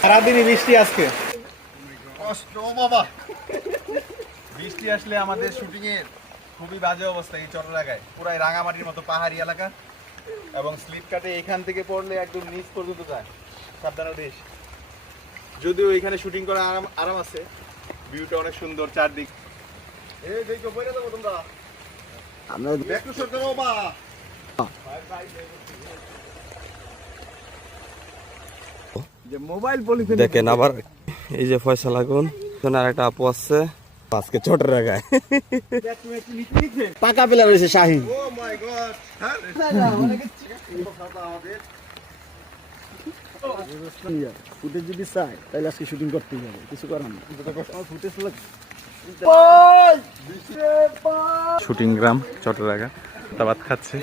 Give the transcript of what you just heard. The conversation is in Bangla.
সারাদিনই বৃষ্টি আজকে বাবা। বৃষ্টি আসলে আমাদের শুটিং এর খুবই বাজে অবস্থা। এই চট্টগ্রামে পুরাই রাঙামাটির মতো পাহাড়ি এলাকা এবং স্লিপ কাটে এখান থেকে পড়লে একদম নিচ পর্যন্ত যায়। সাবধানে দেশ। যদিও এখানে শুটিং করা আরাম আছে, ভিউটা অনেক সুন্দর চারদিক। এই দেখো বইরা দাও তোমরা। আমরা একটু সরতে বাবা। যে মোবাইল পলিতে দেখেন আবার এই যে ফয়সাল আগুন আর একটা আপু আছে আজকে ছোট রাগায় পাকা পেলা রয়েছে শাহিন। ও মাই গড। ফুটেজ যদি চাই তাহলে আজকে শুটিং করতেই হবে, কিছু করার না। ফুটেজ শুটিং গ্রাম চট্টগ্রাম ভাত খাচ্ছে।